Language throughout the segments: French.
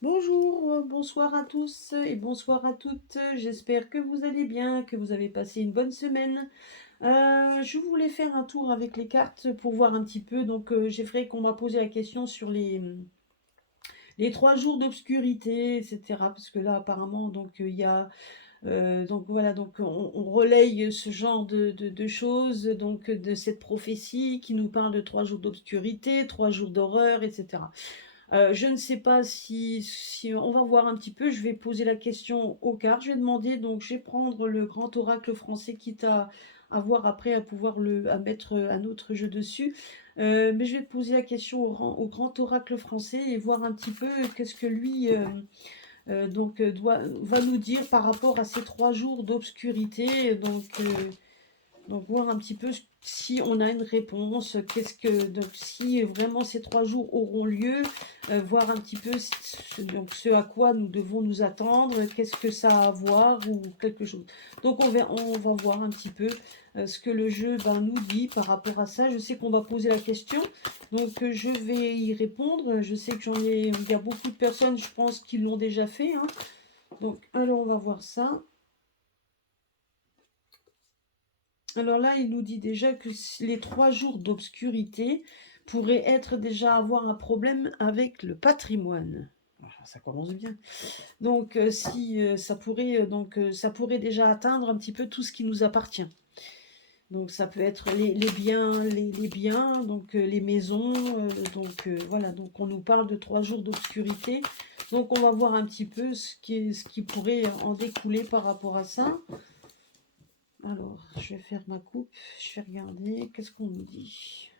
Bonjour, bonsoir à tous et bonsoir à toutes. J'espère que vous allez bien, que vous avez passé une bonne semaine. Je voulais faire un tour avec les cartes pour voir un petit peu. Donc, j'ai vrai qu'on m'a posé la question sur les 3 jours d'obscurité, etc. Parce que là, apparemment, donc il y a donc voilà, donc on relaye ce genre de choses, donc de cette prophétie qui nous parle de 3 jours d'obscurité, 3 jours d'horreur, etc. Je ne sais pas si on va voir un petit peu, je vais poser la question aux cartes, je vais demander, donc je vais prendre le grand oracle français, quitte à voir après, à pouvoir à mettre un autre jeu dessus. Mais je vais poser la question au grand oracle français et voir un petit peu qu'est-ce que lui va nous dire par rapport à ces 3 jours d'obscurité. Donc voir un petit peu si on a une réponse, donc si vraiment ces 3 jours auront lieu, voir un petit peu donc ce à quoi nous devons nous attendre, qu'est-ce que ça a à voir ou quelque chose. Donc on va voir un petit peu ce que le jeu nous dit par rapport à ça. Je sais qu'on va poser la question, donc je vais y répondre. Je sais que il y a beaucoup de personnes, je pense, qui l'ont déjà fait, hein. Donc alors on va voir ça. Alors là, il nous dit déjà que les 3 jours d'obscurité pourraient être déjà avoir un problème avec le patrimoine. Voilà, ça commence bien. Donc, si ça pourrait déjà atteindre un petit peu tout ce qui nous appartient. Donc, ça peut être les biens, les biens, donc les maisons. Voilà. Donc, on nous parle de 3 jours d'obscurité. Donc, on va voir un petit peu ce qui pourrait en découler par rapport à ça. Alors, je vais faire ma coupe, je vais regarder, qu'est-ce qu'on nous dit?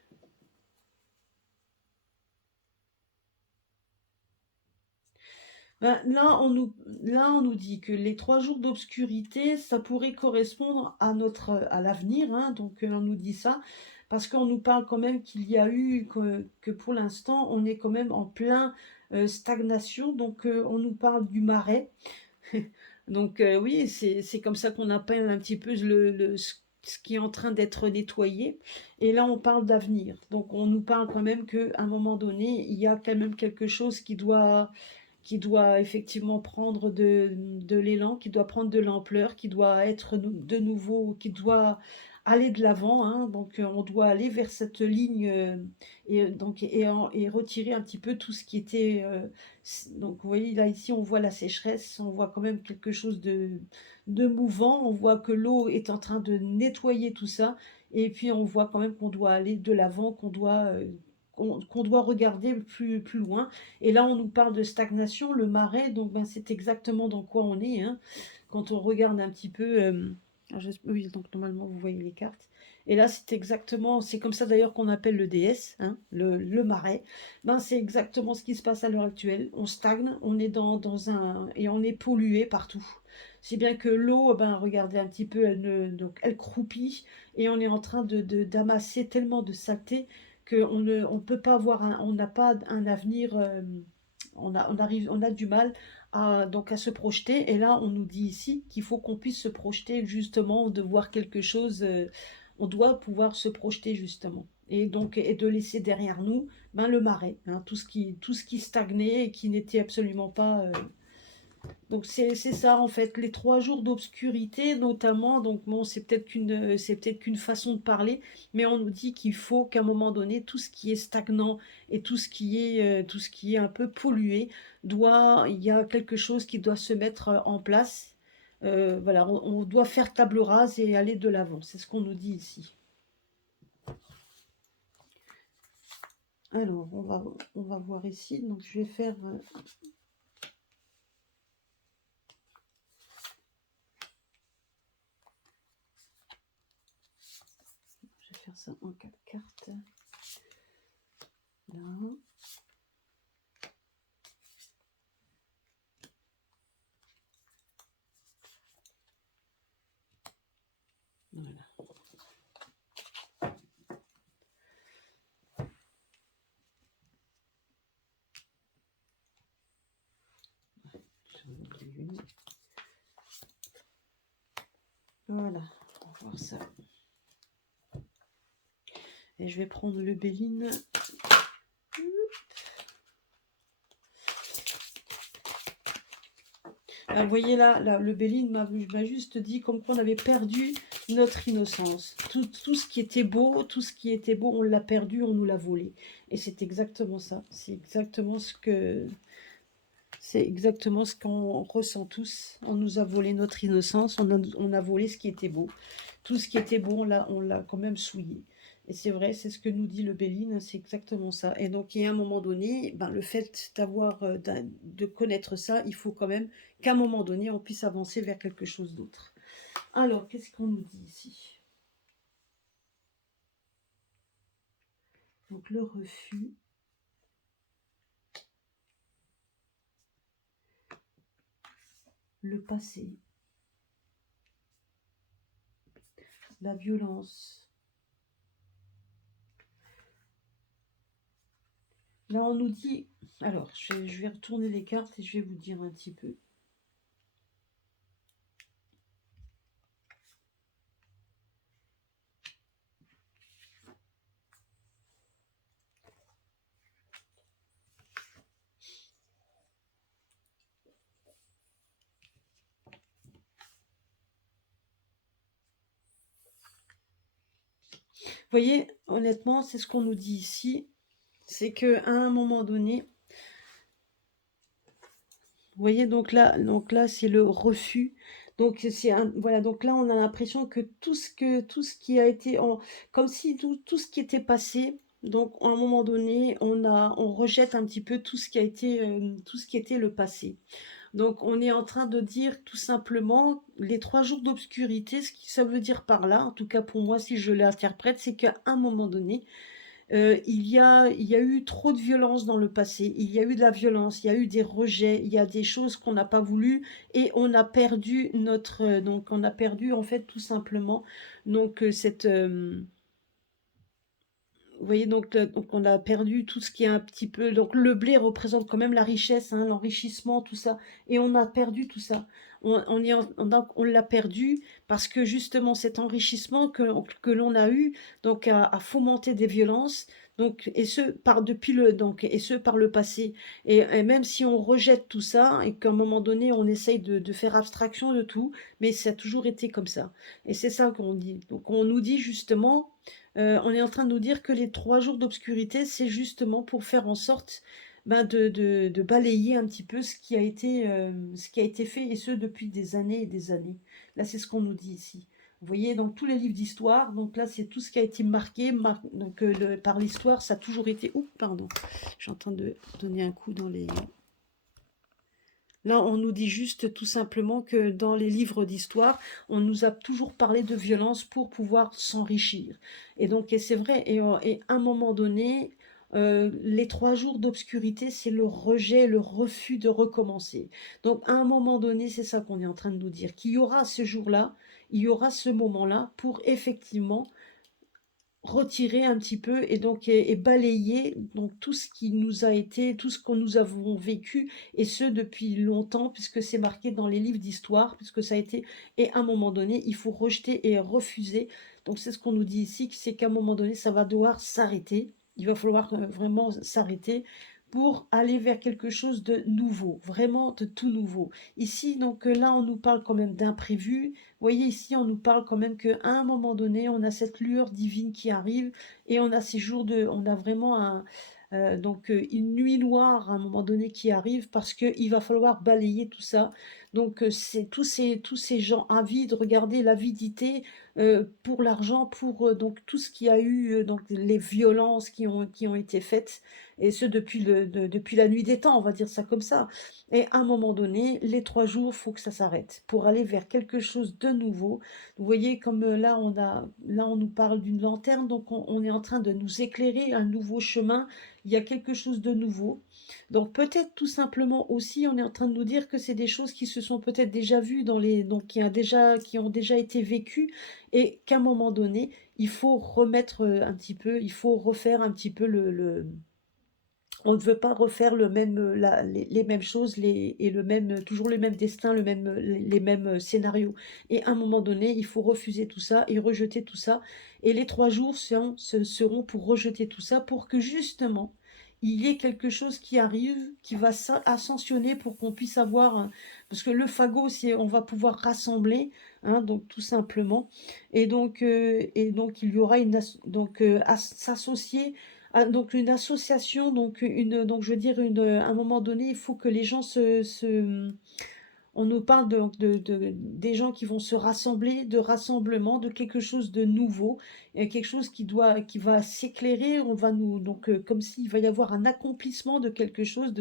Ben, là, on nous dit que les 3 jours d'obscurité, ça pourrait correspondre à l'avenir, hein, donc on nous dit ça, parce qu'on nous parle quand même qu'il y a eu, que pour l'instant, on est quand même en plein stagnation, donc on nous parle du marais. Donc oui, c'est comme ça qu'on appelle un petit peu ce qui est en train d'être nettoyé. Et là, on parle d'avenir. Donc on nous parle quand même qu'à un moment donné, il y a quand même quelque chose qui doit effectivement prendre de l'élan, qui doit prendre de l'ampleur, qui doit être de nouveau, qui doit aller de l'avant, hein. Donc on doit aller vers cette ligne et retirer un petit peu tout ce qui était donc vous voyez là, ici on voit la sécheresse, on voit quand même quelque chose de mouvant, on voit que l'eau est en train de nettoyer tout ça, et puis on voit quand même qu'on doit aller de l'avant, qu'on doit regarder plus loin. Et là on nous parle de stagnation, le marais, donc c'est exactement dans quoi on est, hein. Quand on regarde un petit peu, oui, donc normalement vous voyez les cartes. Et là c'est comme ça d'ailleurs qu'on appelle le DS, hein, le marais. C'est exactement ce qui se passe à l'heure actuelle. On stagne, on est et on est pollué partout. Si bien que l'eau, regardez un petit peu, donc elle croupit et on est en train d'amasser tellement de saleté qu'on on peut pas on n'a pas un avenir, on a du mal à se projeter. Et là, on nous dit ici qu'il faut qu'on puisse se projeter justement, de voir quelque chose. On doit pouvoir se projeter justement. Et de laisser derrière nous le marais, hein, tout ce qui stagnait et qui n'était absolument pas. Donc c'est ça en fait, les 3 jours d'obscurité notamment. Donc bon, c'est peut-être qu'une façon de parler, mais on nous dit qu'il faut qu'à un moment donné, tout ce qui est stagnant et tout ce qui est un peu pollué, il y a quelque chose qui doit se mettre en place. Voilà, on doit faire table rase et aller de l'avant. C'est ce qu'on nous dit ici. Alors, on va voir ici. Donc, je vais faire. Je vais faire ça en 4 cartes. Là. Voilà. J'en oublie une. Voilà, on va voir ça. Et je vais prendre le Béline. Vous voyez là, le Béline m'a juste dit comme quoi on avait perdu notre innocence. Tout ce qui était beau, tout ce qui était beau, on l'a perdu, on nous l'a volé. Et c'est exactement ça. C'est exactement ce qu'on ressent tous. On nous a volé notre innocence, on a volé ce qui était beau. Tout ce qui était beau, on l'a quand même souillé. Et c'est vrai, c'est ce que nous dit le Béline, c'est exactement ça. Et donc, il y a un moment donné, ben, le fait de connaître ça, il faut quand même qu'à un moment donné, on puisse avancer vers quelque chose d'autre. Alors, qu'est-ce qu'on nous dit ici? Donc, le refus. Le passé. La violence. Là, on nous dit... Alors, je vais retourner les cartes et je vais vous dire un petit peu. Vous voyez, honnêtement, c'est ce qu'on nous dit ici. C'est qu'à un moment donné, vous voyez, donc là c'est le refus. Donc, voilà, donc là, on a l'impression que tout ce qui a été, comme si tout ce qui était passé, donc à un moment donné, on rejette un petit peu tout ce qui a été, tout ce qui était le passé. Donc, on est en train de dire tout simplement les 3 jours d'obscurité, ce que ça veut dire par là, en tout cas pour moi, si je l'interprète, c'est qu'à un moment donné, il y a eu trop de violence dans le passé, il y a eu de la violence, il y a eu des rejets, il y a des choses qu'on n'a pas voulu et on a perdu donc on a perdu en fait tout simplement donc vous voyez, donc on a perdu tout ce qui est un petit peu. Donc le blé représente quand même la richesse, hein, l'enrichissement, tout ça. Et on a perdu tout ça. On l'a perdu parce que justement cet enrichissement que l'on a eu donc a fomenté des violences. Donc, et ce par le passé. Et même si on rejette tout ça et qu'à un moment donné on essaye de faire abstraction de tout, mais ça a toujours été comme ça. Et c'est ça qu'on dit. Donc on nous dit justement on est en train de nous dire que les 3 jours d'obscurité, c'est justement pour faire en sorte ben, de balayer un petit peu ce qui a été fait, et ce depuis des années et des années. Là, c'est ce qu'on nous dit ici. Vous voyez, dans tous les livres d'histoire, donc là, c'est tout ce qui a été marqué, donc, par l'histoire, ça a toujours été... Oups, pardon, je suis en train de donner un coup dans les... Là, on nous dit juste tout simplement que dans les livres d'histoire, on nous a toujours parlé de violence pour pouvoir s'enrichir. Et donc, et c'est vrai, et à un moment donné, les 3 jours d'obscurité, c'est le rejet, le refus de recommencer. Donc, à un moment donné, c'est ça qu'on est en train de nous dire, qu'il y aura ce jour-là, il y aura ce moment-là pour effectivement retirer un petit peu et donc et balayer donc tout ce qui nous a été, tout ce que nous avons vécu, et ce depuis longtemps, puisque c'est marqué dans les livres d'histoire, puisque ça a été, et à un moment donné il faut rejeter et refuser. Donc c'est ce qu'on nous dit ici, c'est qu'à un moment donné ça va devoir s'arrêter, il va falloir vraiment s'arrêter pour aller vers quelque chose de nouveau, vraiment de tout nouveau. Ici, donc là, on nous parle quand même d'imprévu. Vous voyez, ici, on nous parle quand même qu'à un moment donné, on a cette lueur divine qui arrive, et on a ces jours on a vraiment une nuit noire à un moment donné qui arrive, parce qu'il va falloir balayer tout ça. Donc, c'est tous ces gens avides, regardez l'avidité pour l'argent, pour donc tout ce qui a eu, donc les violences qui ont été faites, et ce depuis la nuit des temps, on va dire ça comme ça. Et à un moment donné, les 3 jours, faut que ça s'arrête pour aller vers quelque chose de nouveau. Vous voyez, comme là, on nous parle d'une lanterne, donc on est en train de nous éclairer un nouveau chemin. Il y a quelque chose de nouveau. Donc peut-être tout simplement aussi, on est en train de nous dire que c'est des choses qui se sont peut-être déjà vues donc qui ont déjà été vécues, et qu'à un moment donné, il faut remettre un petit peu, il faut refaire un petit peu on ne veut pas refaire les mêmes choses, et toujours le même destin, les mêmes scénarios. Et à un moment donné, il faut refuser tout ça et rejeter tout ça. Et les 3 jours seront pour rejeter tout ça, pour que justement, il y ait quelque chose qui arrive, qui va ascensionner pour qu'on puisse avoir, parce que le fagot, c'est on va pouvoir rassembler, hein, donc tout simplement. Et donc il y aura s'associer donc une association, donc je veux dire à un moment donné, il faut que les gens on nous parle des gens qui vont se rassembler, de rassemblement, de quelque chose de nouveau, et quelque chose qui va s'éclairer. On va comme s'il va y avoir un accomplissement de quelque chose.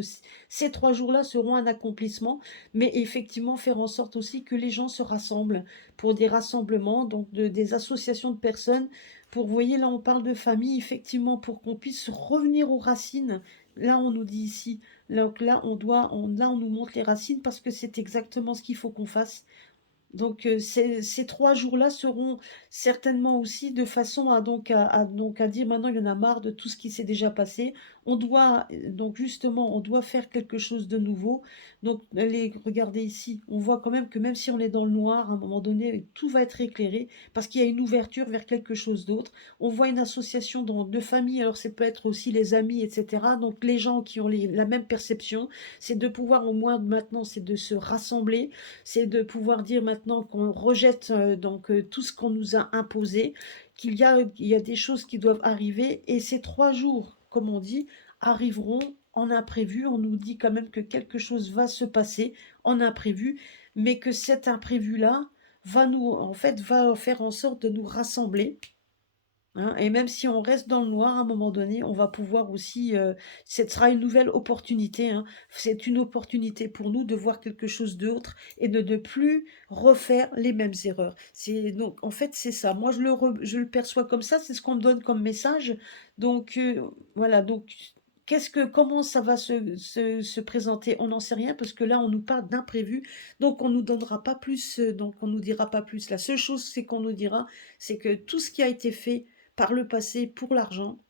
Ces 3 jours-là seront un accomplissement, mais effectivement faire en sorte aussi que les gens se rassemblent pour des rassemblements, des associations de personnes. Vous voyez, là, on parle de famille, effectivement, pour qu'on puisse revenir aux racines. Là, on nous dit ici. Donc là, là, on nous montre les racines parce que c'est exactement ce qu'il faut qu'on fasse. Donc ces 3 jours-là seront certainement aussi de façon à dire maintenant il y en a marre de tout ce qui s'est déjà passé. On doit donc justement on doit faire quelque chose de nouveau. Donc allez, regardez ici, on voit quand même que même si on est dans le noir, à un moment donné, tout va être éclairé parce qu'il y a une ouverture vers quelque chose d'autre. On voit une association de familles, alors ça peut être aussi les amis, etc. Donc les gens qui ont la même perception, c'est de pouvoir au moins maintenant, c'est de se rassembler, c'est de pouvoir dire maintenant qu'on rejette tout ce qu'on nous a imposé, il y a des choses qui doivent arriver, et ces 3 jours, comme on dit, arriveront en imprévu. On nous dit quand même que quelque chose va se passer en imprévu, mais que cet imprévu-là en fait, va faire en sorte de nous rassembler. Hein, et même si on reste dans le noir, à un moment donné, on va pouvoir aussi, ce sera une nouvelle opportunité, hein. C'est une opportunité pour nous de voir quelque chose d'autre et de ne plus refaire les mêmes erreurs. Donc, en fait, c'est ça. Moi, je le perçois comme ça, c'est ce qu'on me donne comme message. Donc, voilà. Donc, comment ça va se présenter? On n'en sait rien parce que là, on nous parle d'imprévu. Donc, on nous donnera pas plus, donc on nous dira pas plus. La seule chose, c'est qu'on nous dira, c'est que tout ce qui a été fait par le passé pour l'argent,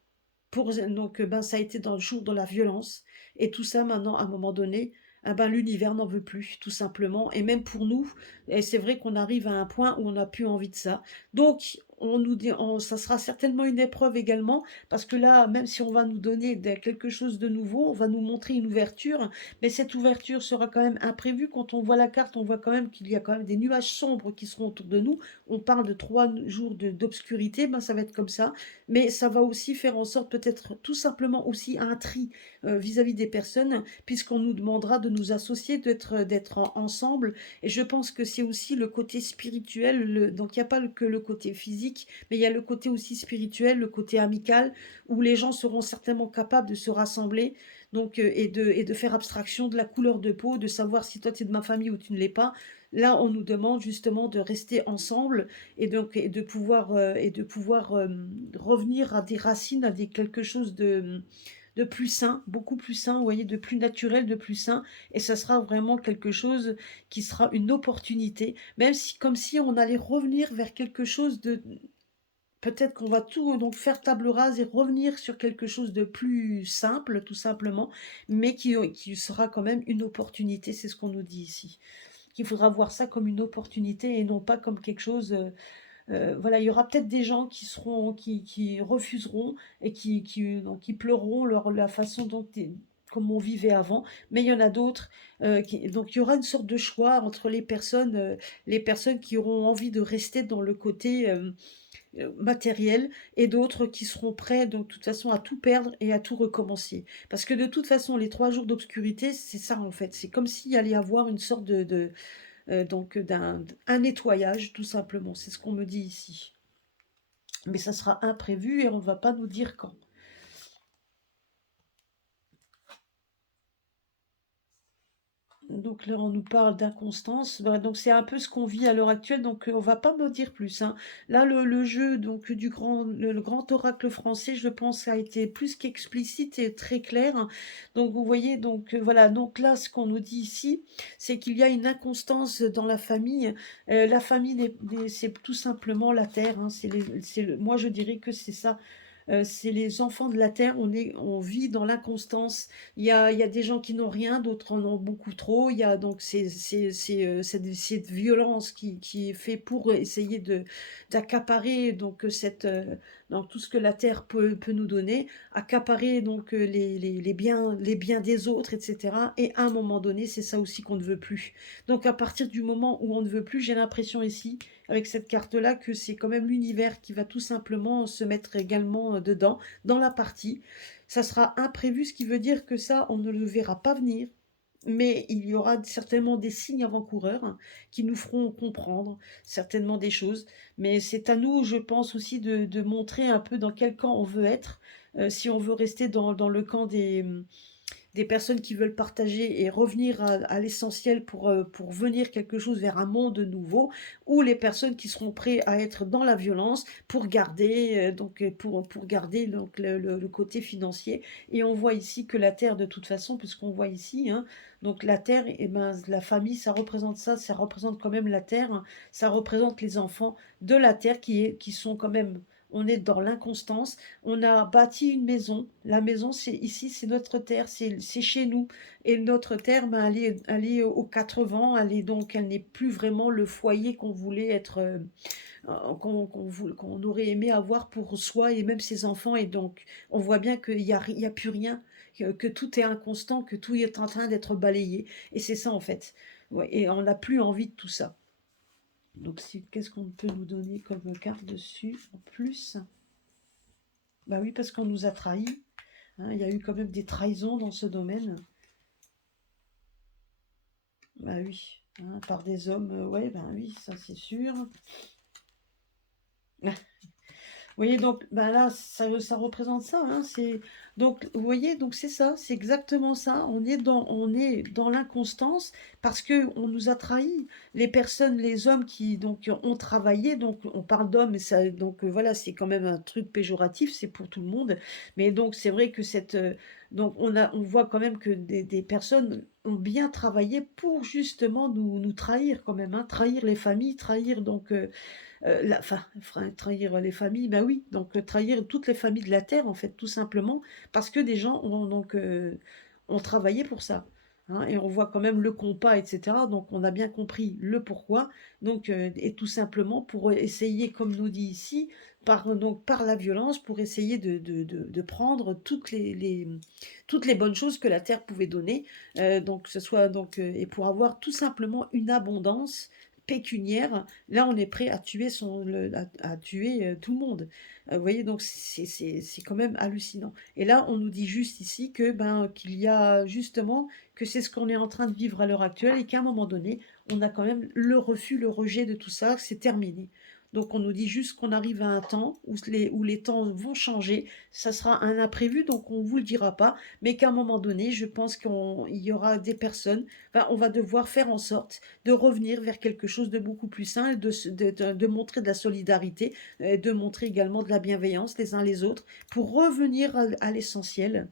ben, ça a été dans le jour de la violence, et tout ça maintenant, à un moment donné, ben, l'univers n'en veut plus, tout simplement, et même pour nous, et c'est vrai qu'on arrive à un point où on n'a plus envie de ça. Donc, ça sera certainement une épreuve également, parce que là, même si on va nous donner quelque chose de nouveau, on va nous montrer une ouverture, mais cette ouverture sera quand même imprévue. Quand on voit la carte, on voit quand même qu'il y a quand même des nuages sombres qui seront autour de nous. On parle de 3 jours d'obscurité, ben ça va être comme ça, mais ça va aussi faire en sorte peut-être tout simplement aussi un tri vis-à-vis des personnes, puisqu'on nous demandera de nous associer, d'être ensemble. Et je pense que c'est aussi le côté spirituel, donc il n'y a pas que le côté physique, mais il y a le côté aussi spirituel, le côté amical, où les gens seront certainement capables de se rassembler, donc, et de faire abstraction de la couleur de peau, de savoir si toi tu es de ma famille ou tu ne l'es pas. Là, on nous demande justement de rester ensemble, et de pouvoir revenir à des racines, quelque chose de plus sain, beaucoup plus sain, vous voyez, de plus naturel, de plus sain, et ça sera vraiment quelque chose qui sera une opportunité, même si, comme si on allait revenir vers quelque chose de, peut-être qu'on va tout donc faire table rase et revenir sur quelque chose de plus simple, tout simplement, mais qui sera quand même une opportunité, c'est ce qu'on nous dit ici. Qu'il faudra voir ça comme une opportunité et non pas comme quelque chose. Voilà, il y aura peut-être des gens qui refuseront et donc, qui pleureront la façon comme on vivait avant, mais il y en a d'autres. Donc il y aura une sorte de choix entre les personnes qui auront envie de rester dans le côté matériel, et d'autres qui seront prêts de toute façon à tout perdre et à tout recommencer. Parce que de toute façon, les 3 jours d'obscurité, c'est ça en fait. C'est comme s'il allait y avoir une sorte donc un nettoyage, tout simplement. C'est ce qu'on me dit ici. Mais ça sera imprévu et on ne va pas nous dire quand. Donc là, on nous parle d'inconstance. Bah, donc c'est un peu ce qu'on vit à l'heure actuelle. Donc on va pas me dire plus, hein. Là, le jeu donc le grand oracle français, je pense, a été plus qu'explicite et très clair. Donc vous voyez, donc voilà. Donc là, ce qu'on nous dit ici, c'est qu'il y a une inconstance dans la famille. La famille, c'est tout simplement la terre, hein. Moi, je dirais que c'est ça. C'est les enfants de la terre, on vit dans l'inconstance. Il y a des gens qui n'ont rien, d'autres en ont beaucoup trop. Il y a donc cette violence qui est faite pour essayer d'accaparer donc donc tout ce que la terre peut nous donner, accaparer donc les biens des autres, etc. Et à un moment donné, c'est ça aussi qu'on ne veut plus. Donc à partir du moment où on ne veut plus, j'ai l'impression ici, avec cette carte-là, que c'est quand même l'univers qui va tout simplement se mettre également dedans, dans la partie. Ça sera imprévu, ce qui veut dire que ça, on ne le verra pas venir, mais il y aura certainement des signes avant-coureurs, hein, qui nous feront comprendre certainement des choses. Mais c'est à nous, je pense aussi, de montrer un peu dans quel camp on veut être. Si on veut rester dans le camp des personnes qui veulent partager et revenir à l'essentiel pour venir quelque chose vers un monde nouveau, ou les personnes qui seront prêtes à être dans la violence pour garder, pour garder donc, le côté financier. Et on voit ici que la terre, de toute façon, puisqu'on voit ici, hein, donc la terre, et ben, la famille, ça représente ça, ça représente quand même la terre, hein, ça représente les enfants de la terre qui sont quand même, on est dans l'inconstance. On a bâti une maison. La maison, c'est ici, c'est notre terre, c'est chez nous. Et notre terre, ben, elle est aux quatre vents. Elle n'est plus vraiment le foyer qu'on voulait être, qu'on aurait aimé avoir pour soi et même ses enfants. Et donc, on voit bien qu'il y a plus rien, que tout est inconstant, que tout est en train d'être balayé. Et c'est ça en fait. Ouais, et on n'a plus envie de tout ça. Donc, qu'est-ce qu'on peut nous donner comme carte dessus en plus? Bah oui, parce qu'on nous a trahis, hein. Il y a eu quand même des trahisons dans ce domaine. Bah oui, hein, par des hommes, ouais, bah oui, ça c'est sûr. Vous voyez, donc bah là, ça représente ça, hein, donc vous voyez, donc c'est ça, c'est exactement ça. On est dans l'inconstance parce que on nous a trahis. Les personnes, les hommes qui donc ont travaillé, donc on parle d'hommes, et ça, donc voilà, c'est quand même un truc péjoratif, c'est pour tout le monde. Mais donc c'est vrai que donc on voit quand même que des personnes ont bien travaillé pour justement nous trahir quand même, hein, trahir les familles, trahir donc trahir les familles, ben oui, donc trahir toutes les familles de la terre, en fait, tout simplement, parce que des gens ont travaillé pour ça, hein, et on voit quand même le compas, etc. Donc on a bien compris le pourquoi, donc et tout simplement pour essayer, comme nous dit ici, par la violence, pour essayer de prendre toutes les bonnes choses que la terre pouvait donner, donc que ce soit et pour avoir tout simplement une abondance pécuniaire. Là, on est prêt à tuer à tuer tout le monde. Vous voyez, donc c'est quand même hallucinant. Et là, on nous dit juste ici que qu'il y a justement que c'est ce qu'on est en train de vivre à l'heure actuelle et qu'à un moment donné, on a quand même le refus, le rejet de tout ça, c'est terminé. Donc on nous dit juste qu'on arrive à un temps où les temps vont changer, ça sera un imprévu, donc on ne vous le dira pas, mais qu'à un moment donné, je pense qu'il y aura des personnes, enfin, on va devoir faire en sorte de revenir vers quelque chose de beaucoup plus sain, de montrer de la solidarité, de montrer également de la bienveillance les uns les autres, pour revenir à l'essentiel,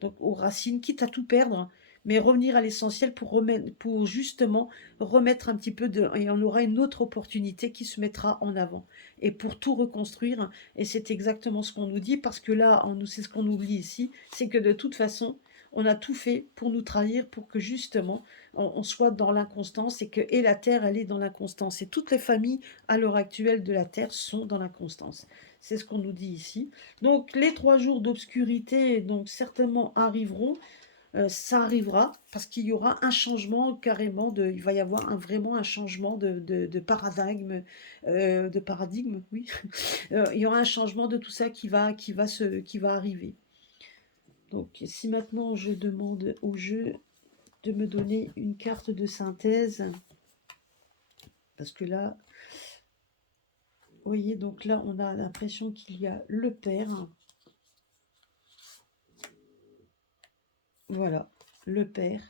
donc aux racines, quitte à tout perdre, mais revenir à l'essentiel pour justement remettre un petit peu et on aura une autre opportunité qui se mettra en avant. Et pour tout reconstruire, et c'est exactement ce qu'on nous dit, parce que là, c'est ce qu'on oublie ici, c'est que de toute façon, on a tout fait pour nous trahir, pour que justement on soit dans l'inconstance et la terre, elle est dans l'inconstance. Et toutes les familles à l'heure actuelle de la terre sont dans l'inconstance. C'est ce qu'on nous dit ici. Donc les 3 jours d'obscurité donc certainement arriveront. Ça arrivera parce qu'il y aura un changement carrément il va y avoir vraiment un changement de paradigme, oui. Il y aura un changement de tout ça qui va arriver. Donc si maintenant je demande au jeu de me donner une carte de synthèse, parce que là, vous voyez, donc là on a l'impression qu'il y a le père. Voilà, le père,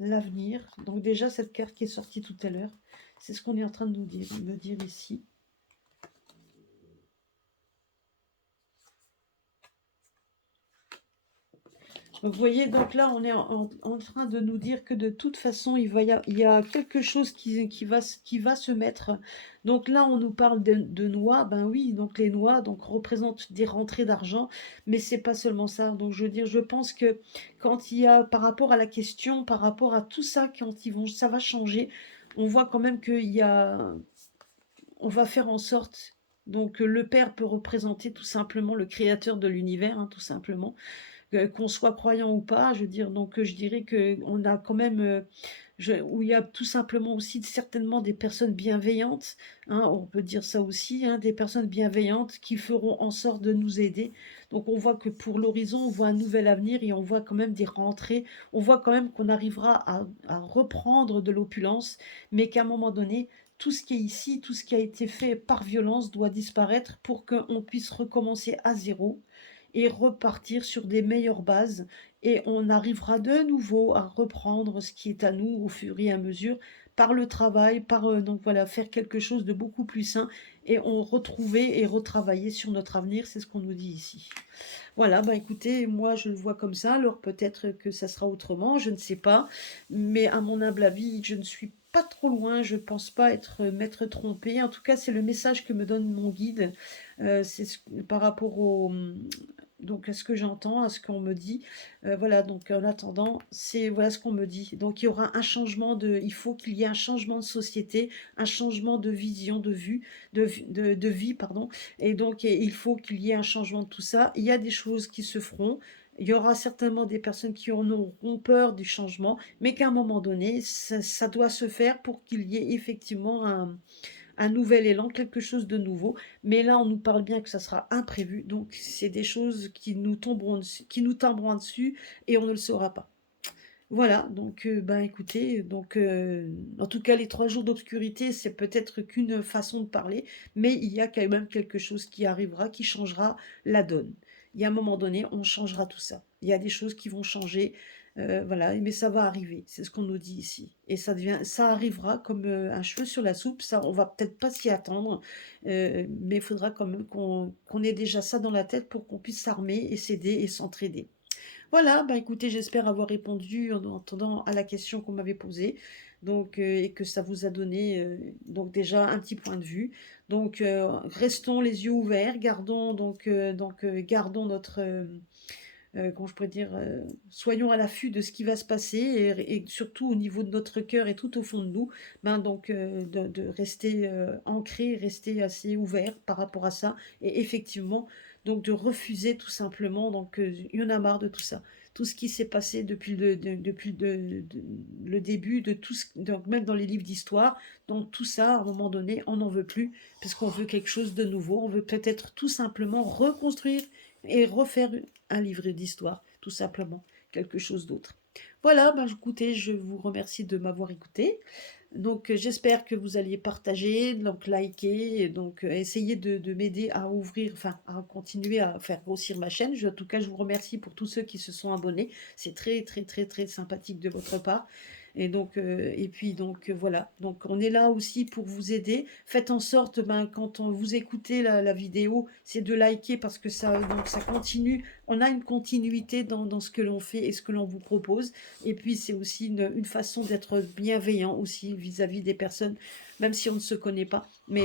l'avenir. Donc déjà, cette carte qui est sortie tout à l'heure, c'est ce qu'on est en train de me dire ici. Donc vous voyez, donc là, on est en train de nous dire que de toute façon, il y a quelque chose qui va se mettre. Donc là, on nous parle de noix. Ben oui, donc les noix donc, représentent des rentrées d'argent, mais c'est pas seulement ça. Donc je veux dire, je pense que quand il y a, par rapport à la question, par rapport à tout ça, quand ça va changer, on voit quand même qu'il y a, on va faire en sorte Donc le père peut représenter tout simplement le créateur de l'univers, hein, tout simplement. Qu'on soit croyant ou pas, je veux dire, donc je dirais qu'on a quand même, où il y a tout simplement aussi certainement des personnes bienveillantes, hein, on peut dire ça aussi, hein, des personnes bienveillantes qui feront en sorte de nous aider. Donc on voit que pour l'horizon, on voit un nouvel avenir et on voit quand même des rentrées, on voit quand même qu'on arrivera à reprendre de l'opulence, mais qu'à un moment donné, tout ce qui est ici, tout ce qui a été fait par violence doit disparaître pour qu'on puisse recommencer à zéro et repartir sur des meilleures bases et on arrivera de nouveau à reprendre ce qui est à nous au fur et à mesure par le travail, par donc voilà, faire quelque chose de beaucoup plus sain et on retrouver et retravailler sur notre avenir, c'est ce qu'on nous dit ici. Voilà, bah écoutez, moi je le vois comme ça, alors peut-être que ça sera autrement, je ne sais pas, mais à mon humble avis, je ne suis pas trop loin, je pense pas m'être trompée. En tout cas, c'est le message que me donne mon guide, par rapport donc à ce que j'entends, à ce qu'on me dit. Voilà, donc en attendant, voilà ce qu'on me dit. Donc il y aura un changement il faut qu'il y ait un changement de société, un changement de vision, de vue, de vie, pardon. Et donc il faut qu'il y ait un changement de tout ça. Il y a des choses qui se feront. Il y aura certainement des personnes qui en auront peur du changement, mais qu'à un moment donné, ça doit se faire pour qu'il y ait effectivement un nouvel élan, quelque chose de nouveau. Mais là, on nous parle bien que ça sera imprévu, donc c'est des choses qui nous tomberont dessus et on ne le saura pas. Voilà, donc ben écoutez, donc en tout cas les 3 jours d'obscurité, c'est peut-être qu'une façon de parler, mais il y a quand même quelque chose qui arrivera, qui changera la donne. Il y a un moment donné, on changera tout ça. Il y a des choses qui vont changer, voilà, mais ça va arriver, c'est ce qu'on nous dit ici. Et ça arrivera comme un cheveu sur la soupe, ça, on va peut-être pas s'y attendre, mais il faudra quand même qu'on ait déjà ça dans la tête pour qu'on puisse s'armer et s'aider et s'entraider. Voilà, bah écoutez, j'espère avoir répondu en attendant à la question qu'on m'avait posée, donc et que ça vous a donné donc déjà un petit point de vue. Donc restons les yeux ouverts, gardons notre comment je pourrais dire, soyons à l'affût de ce qui va se passer et surtout au niveau de notre cœur et tout au fond de nous, ben donc de rester ancré, rester assez ouvert par rapport à ça et effectivement donc de refuser tout simplement, donc il y en a marre de tout ça. Tout ce qui s'est passé le début de donc même dans les livres d'histoire, donc tout ça, à un moment donné, on n'en veut plus, parce qu'on veut quelque chose de nouveau, on veut peut-être tout simplement reconstruire et refaire un livret d'histoire, tout simplement, quelque chose d'autre. Voilà, ben, écoutez, je vous remercie de m'avoir écouté. Donc j'espère que vous alliez partager, donc liker, donc essayer de m'aider à ouvrir, enfin à continuer à faire grossir ma chaîne. En tout cas, je vous remercie pour tous ceux qui se sont abonnés. C'est très très très très sympathique de votre part. Et donc et puis donc voilà. Donc on est là aussi pour vous aider. Faites en sorte, ben, quand vous écoutez la vidéo, c'est de liker parce que ça continue. On a une continuité dans ce que l'on fait et ce que l'on vous propose. Et puis c'est aussi une façon d'être bienveillant aussi vis-à-vis des personnes, même si on ne se connaît pas. Mais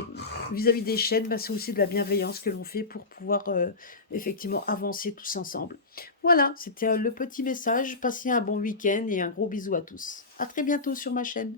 vis-à-vis des chaînes, ben, c'est aussi de la bienveillance que l'on fait pour pouvoir effectivement avancer tous ensemble. Voilà, c'était le petit message. Passez un bon week-end et un gros bisou à tous. À très bientôt sur ma chaîne.